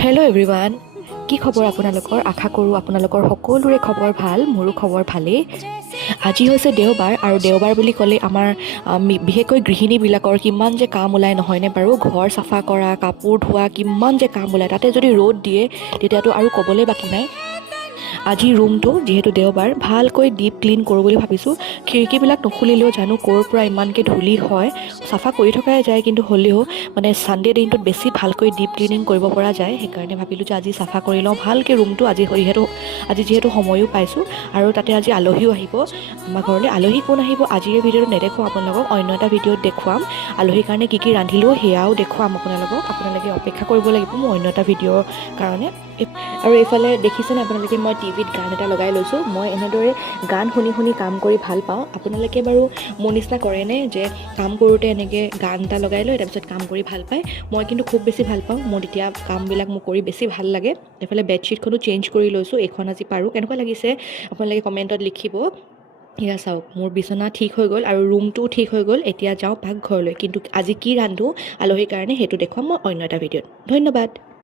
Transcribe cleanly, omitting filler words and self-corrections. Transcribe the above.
Hello' everyone, কি খবৰ আপোনালোকৰ? আশা কৰোঁ আপোনালোকৰ সকলোৰে খবৰ ভাল। মোৰো খবৰ ভালেই। আজি হৈছে দেওবাৰ, আৰু দেওবাৰ বুলি ক'লে আমাৰ বিশেষকৈ গৃহিণীবিলাকৰ কিমান যে কাম ওলায় নহয়নে বাৰু? ঘৰ চাফা কৰা, কাপোৰ ধোৱা, কিমান যে কাম ওলায়। তাতে যদি ৰ'দ দিয়ে তেতিয়াতো আৰু ক'বলৈ বাকী নাই। আজি ৰুমটো যিহেতু দেওবাৰ ভালকৈ ডিপ ক্লিন কৰোঁ বুলি ভাবিছোঁ। খিৰিকীবিলাক নুখুলিলেও জানো ক'ৰ পৰা ইমানকৈ ধূলি হয়। চাফা কৰি থকাই যায়, কিন্তু হ'লেও মানে ছানডে দিনটোত বেছি ভালকৈ ডিপ ক্লিনিং কৰিব পৰা যায়। সেইকাৰণে ভাবিলোঁ যে আজি চাফা কৰি লওঁ ভালকৈ ৰুমটো। আজি যিহেতু সময়ো পাইছোঁ, আৰু তাতে আজি আলহীও আহিব আমাৰ ঘৰলৈ। আলহী কোন আহিব আজিৰ ভিডিঅ'ত নেদেখুৱাম আপোনালোকক, অন্য এটা ভিডিঅ'ত দেখুৱাম। আলহীৰ কাৰণে কি ৰান্ধিলোঁ সেয়াও দেখুৱাম আপোনালোকক। আপোনালোকে অপেক্ষা কৰিব লাগিব মোৰ অন্য এটা ভিডিঅ'ৰ কাৰণে। আৰু এইফালে দেখিছেনে আপোনালোকে, মই টিভিত গান এটা লগাই লৈছোঁ। মই এনেদৰে গান শুনি শুনি কাম কৰি ভাল পাওঁ। আপোনালোকে বাৰু মোৰ নিচিনা কৰেনে যে কাম কৰোঁতে এনেকৈ গান এটা লগাই লয় তাৰপিছত কাম কৰি ভাল পায়? মই কিন্তু খুব বেছি ভাল পাওঁ। মোৰ তেতিয়া কামবিলাক মোৰ কৰি বেছি ভাল লাগে। এইফালে বেডশ্বীটখনো চেঞ্জ কৰি লৈছোঁ। এইখন আজি পাৰোঁ। কেনেকুৱা লাগিছে আপোনালোকে কমেণ্টত লিখিব। এয়া চাওক, মোৰ বিচনা ঠিক হৈ গ'ল আৰু ৰুমটোও ঠিক হৈ গ'ল। এতিয়া যাওঁ পাকঘৰলৈ। কিন্তু আজি কি ৰান্ধোঁ আলহীৰ কাৰণে সেইটো দেখুৱাম মই অন্য এটা ভিডিঅ'ত। ধন্যবাদ।